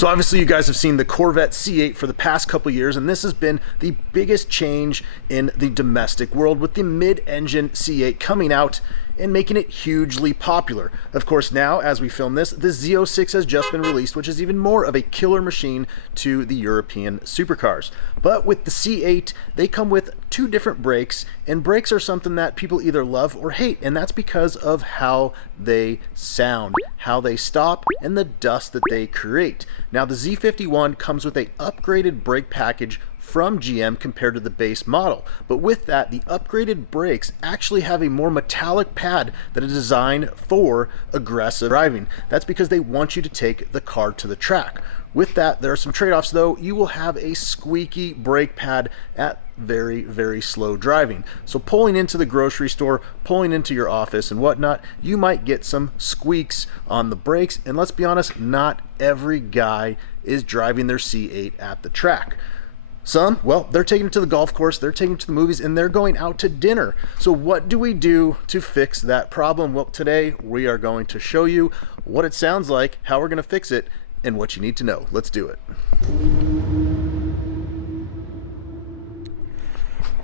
So obviously you guys have seen the Corvette C8 for the past couple years, and this has been the biggest change in the domestic world, with the mid-engine C8 coming out and making it hugely popular. Of course, now as we film this, the Z06 has just been released, which is even more of a killer machine to the European supercars. But with the C8, they come with two different brakes, and brakes are something that people either love or hate, and that's because of how they sound, how they stop, and the dust that they create. Now the Z51 comes with a upgraded brake package from GM compared to the base model, but with that, the upgraded brakes actually have a more metallic pad that is designed for aggressive driving. That's because they want you to take the car to the track. With that, there are some trade-offs though. You will have a squeaky brake pad at very slow driving. So pulling into the grocery store, pulling into your office and whatnot, you might get some squeaks on the brakes, and let's be honest, not every guy is driving their C8 at the track. Some, well, they're taking it to the golf course, they're taking it to the movies, and they're going out to dinner. So what do we do to fix that problem? Well, today we are going to show you what it sounds like, how we're going to fix it, and what you need to know. Let's do it.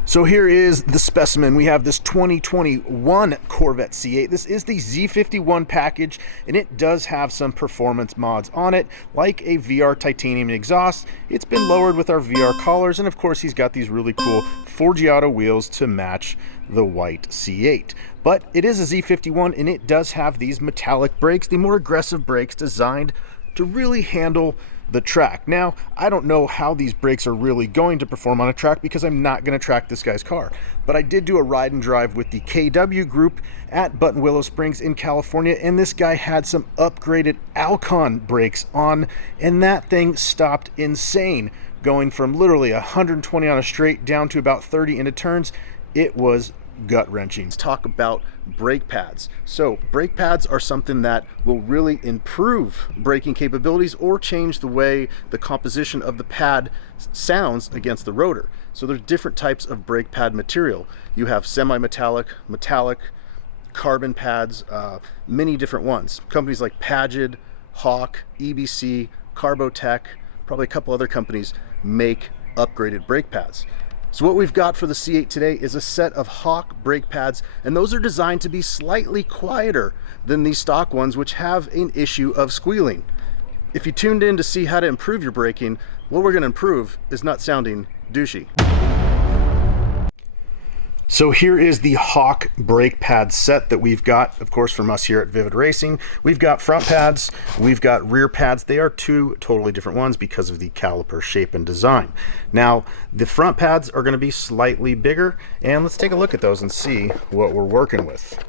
So here is the Specimen. We have this 2021 Corvette C8. This is the Z51 package, and it does have some performance mods on it, like a VR titanium exhaust. It's been lowered with our VR collars, and of course he's got these really cool Forgiato wheels to match the white C8. But it is a Z51, and it does have these metallic brakes, the more aggressive brakes designed to really handle the track. Now, I don't know how these brakes are really going to perform on a track because I'm not going to track this guy's car, but I did do a ride and drive with the KW group at Button Willow Springs in California, and this guy had some upgraded Alcon brakes on, and that thing stopped insane, going from literally 120 on a straight down to about 30 into turns. It was gut-wrenching. Let's talk about brake pads. So brake pads are something that will really improve braking capabilities or change the way the composition of the pad sounds against the rotor. So there's different types of brake pad material. You have semi-metallic, metallic, carbon pads, many different ones. Companies like Pagid, Hawk, EBC, Carbotech, probably a couple other companies make upgraded brake pads. So what we've got for the C8 today is a set of Hawk brake pads, and those are designed to be slightly quieter than these stock ones, which have an issue of squealing. If you tuned in to see how to improve your braking, what we're going to improve is not sounding douchey. So here is the Hawk brake pad set that we've got, of course, from us here at Vivid Racing. We've got front pads, we've got rear pads. They are two totally different ones because of the caliper shape and design. Now, the front pads are going to be slightly bigger, and let's take a look at those and see what we're working with.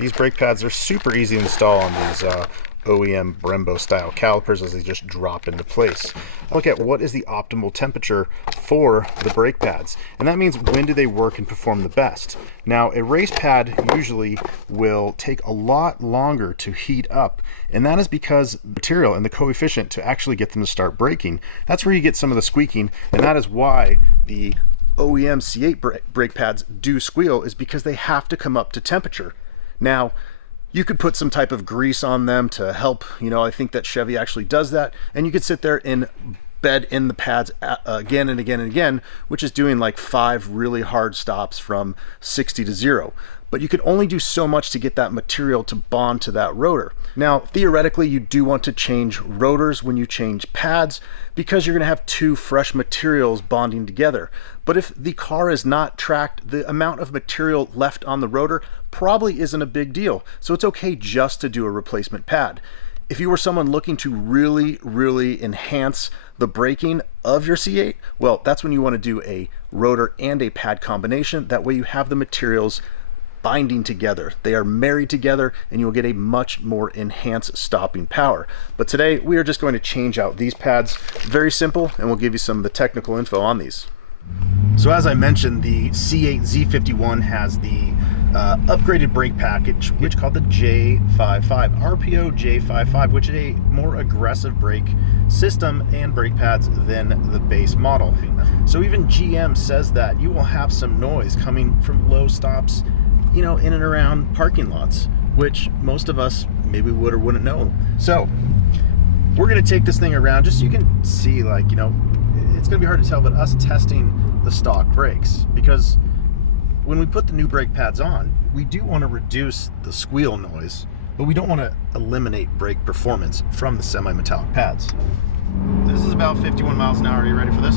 These brake pads are super easy to install on these OEM Brembo style calipers as they just drop into place. Look at what is the optimal temperature for the brake pads, and that means when do they work and perform the best. Now, a race pad usually will take a lot longer to heat up, and that is because material and the coefficient to actually get them to start braking, that's where you get some of the squeaking, and that is why the OEM C8 brake pads do squeal, is because they have to come up to temperature. Now, you could put some type of grease on them to help, I think that Chevy actually does that, and you could sit there and bed in the pads again and again and again, which is doing like 5 really hard stops from 60 to 0. But you could only do so much to get that material to bond to that rotor. Now, theoretically, you do want to change rotors when you change pads because you're going to have two fresh materials bonding together. But if the car is not tracked, the amount of material left on the rotor probably isn't a big deal. So it's okay just to do a replacement pad. If you were someone looking to really enhance the braking of your C8, well, that's when you want to do a rotor and a pad combination. That way you have the materials binding together. They are married together, and you will get a much more enhanced stopping power. But today we are just going to change out these pads. Very simple, and we'll give you some of the technical info on these. So as I mentioned, the C8 Z51 has the upgraded brake package, which is called the J55, RPO J55, which is a more aggressive brake system and brake pads than the base model. So even GM says that you will have some noise coming from low stops, in and around parking lots, which most of us maybe would or wouldn't know. So we're going to take this thing around just so you can see, like, you know, it's going to be hard to tell, but us testing the stock brakes, because when we put the new brake pads on, we do want to reduce the squeal noise, but we don't want to eliminate brake performance from the semi-metallic pads. This is about 51 miles an hour. Are you ready for this?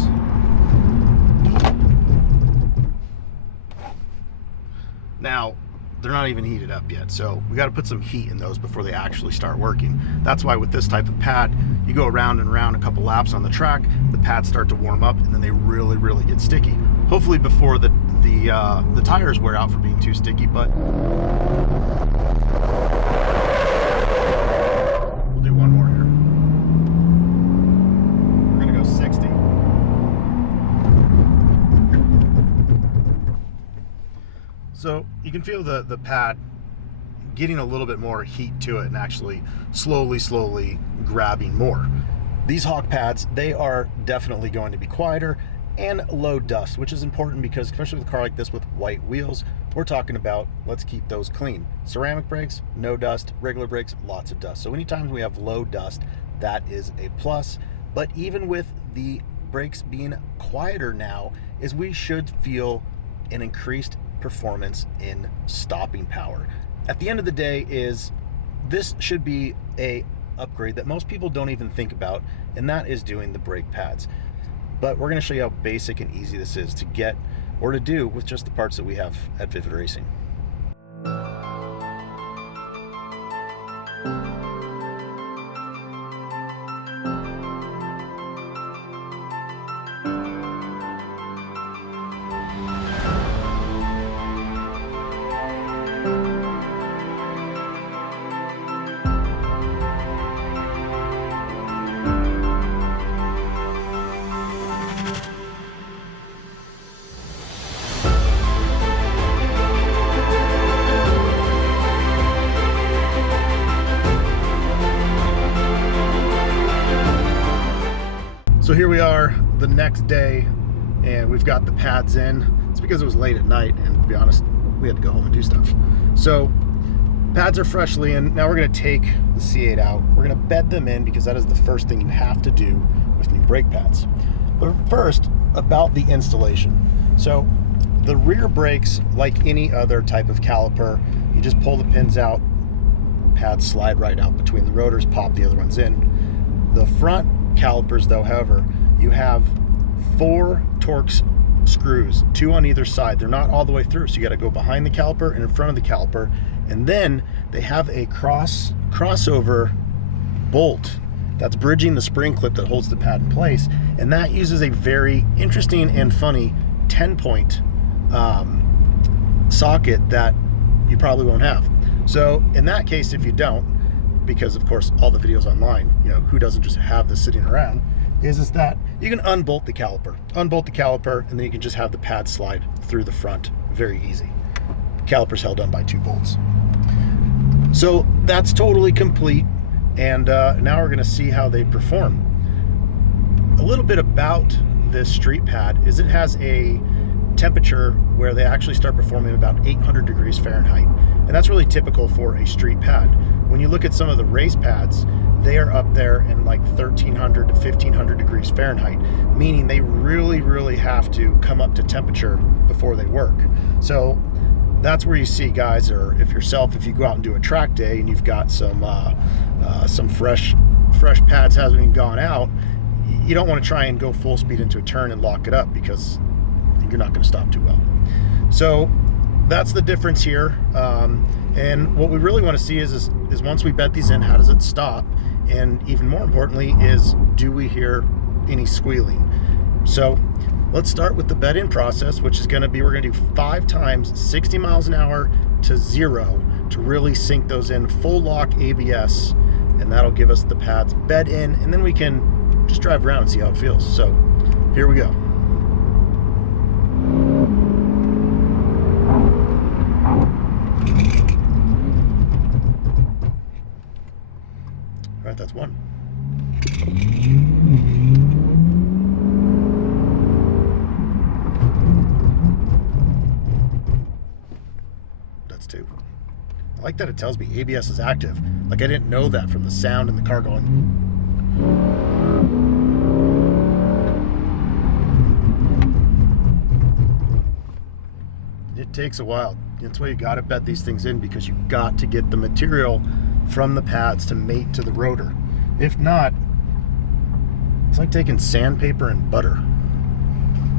Now, they're not even heated up yet, so we got to put some heat in those before they actually start working. That's why with this type of pad, you go around and around a couple laps on the track, the pads start to warm up, and then they really get sticky. Hopefully before the tires wear out for being too sticky, but we'll do one more here. We're gonna go 60. So you can feel the pad getting a little bit more heat to it and actually slowly grabbing more. These Hawk pads, they are definitely going to be quieter and low dust, which is important because especially with a car like this with white wheels, we're talking about let's keep those clean. Ceramic brakes, no dust. Regular brakes, lots of dust. So anytime we have low dust, that is a plus. But even with the brakes being quieter now, is we should feel an increased performance in stopping power. At the end of the day, is this should be a upgrade that most people don't even think about, and that is doing the brake pads. But we're going to show you how basic and easy this is to get or to do with just the parts that we have at Vivid Racing. So here we are the next day, and we've got the pads in. It's because it was late at night, and to be honest, we had to go home and do stuff. So pads are freshly in. Now we're going to take the C8 out. We're going to bed them in because that is the first thing you have to do with new brake pads. But first, about the installation. So the rear brakes, like any other type of caliper, you just pull the pins out, pads slide right out between the rotors, pop the other ones in. The front calipers, though, however, you have 4 Torx screws, 2 on either side. They're not all the way through, so you got to go behind the caliper and in front of the caliper, and then they have a crossover bolt that's bridging the spring clip that holds the pad in place, and that uses a very interesting and funny 10-point socket that you probably won't have. So in that case, if you don't, because of course all the videos online, you know, who doesn't just have this sitting around, is that you can unbolt the caliper, and then you can just have the pad slide through the front. Very easy. Caliper's held on by 2 bolts. So that's totally complete, and now we're going to see how they perform. A little bit about this street pad is it has a temperature where they actually start performing about 800 degrees Fahrenheit, and that's really typical for a street pad. When you look at some of the race pads, they are up there in like 1300 to 1500 degrees Fahrenheit, meaning they really have to come up to temperature before they work. So that's where you see guys, or if you go out and do a track day and you've got some fresh pads hasn't even gone out, you don't want to try and go full speed into a turn and lock it up because you're not going to stop too well. So that's the difference here. And what we really want to see is once we bed these in, how does it stop? And even more importantly is, do we hear any squealing? So let's start with the bed in process, which is going to be, we're going to do 5 times 60 miles an hour to 0 to really sink those in, full lock ABS, and that'll give us the pads bed in, and then we can just drive around and see how it feels. So here we go. All right, that's 1. That's 2. I like that it tells me ABS is active. Like, I didn't know that from the sound in the car going. it takes a while. That's why you got to bed these things in, because you got to get the material from the pads to mate to the rotor. If not, it's like taking sandpaper and butter.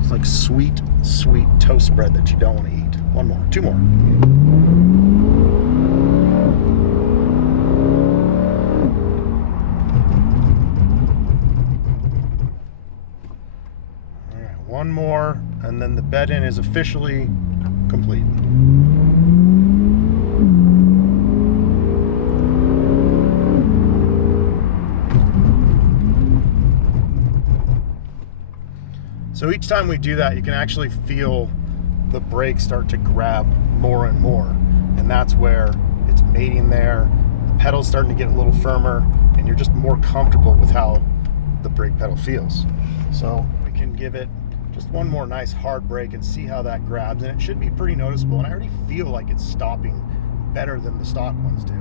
It's like sweet, sweet toast bread that you don't want to eat. One more, two more. All right, one more, and then the bed in is officially complete. So each time we do that, you can actually feel the brake start to grab more and more. And that's where it's mating there. The pedal's starting to get a little firmer, and you're just more comfortable with how the brake pedal feels. So we can give it just one more nice hard brake and see how that grabs. And it should be pretty noticeable. And I already feel like it's stopping better than the stock ones do.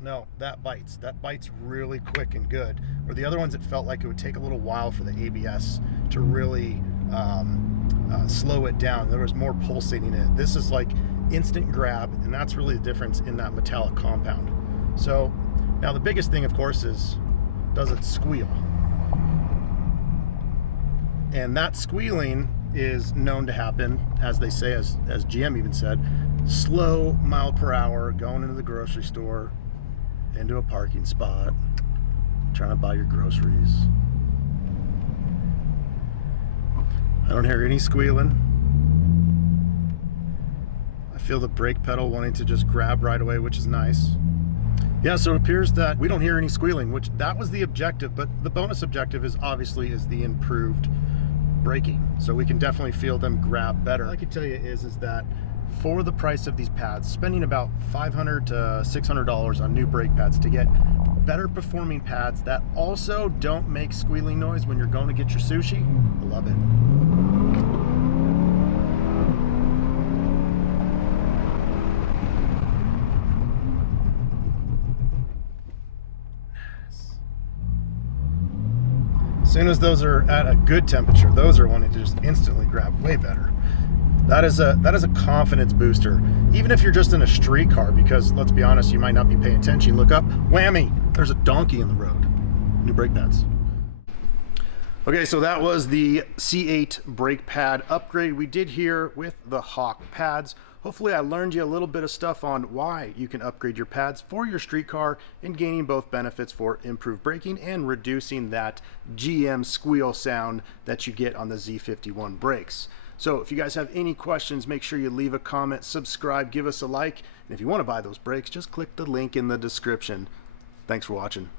No, that bites. That bites really quick and good. Where the other ones, it felt like it would take a little while for the ABS to really slow it down. There was more pulsating in it. This is like instant grab, and that's really the difference in that metallic compound. So now the biggest thing, of course, is does it squeal? And that squealing is known to happen, as they say, as GM even said, slow mile per hour going into the grocery store, into a parking spot, trying to buy your groceries. I don't hear any squealing. I feel the brake pedal wanting to just grab right away, which is nice. Yeah, so it appears that we don't hear any squealing, which that was the objective, but the bonus objective is obviously the improved braking. So we can definitely feel them grab better. What I can tell you is that for the price of these pads, spending about $500 to $600 on new brake pads to get better performing pads that also don't make squealing noise when you're going to get your sushi, I love it. As soon as those are at a good temperature, those are wanting to just instantly grab way better. That is a confidence booster, even if you're just in a street car, because let's be honest, you might not be paying attention. Look up, whammy, there's a donkey in the road. New brake pads. Okay, so that was the C8 brake pad upgrade we did here with the Hawk pads. Hopefully I learned you a little bit of stuff on why you can upgrade your pads for your street car and gaining both benefits for improved braking and reducing that GM squeal sound that you get on the Z51 brakes. So if you guys have any questions, make sure you leave a comment, subscribe, give us a like, and if you want to buy those brakes, just click the link in the description. Thanks for watching.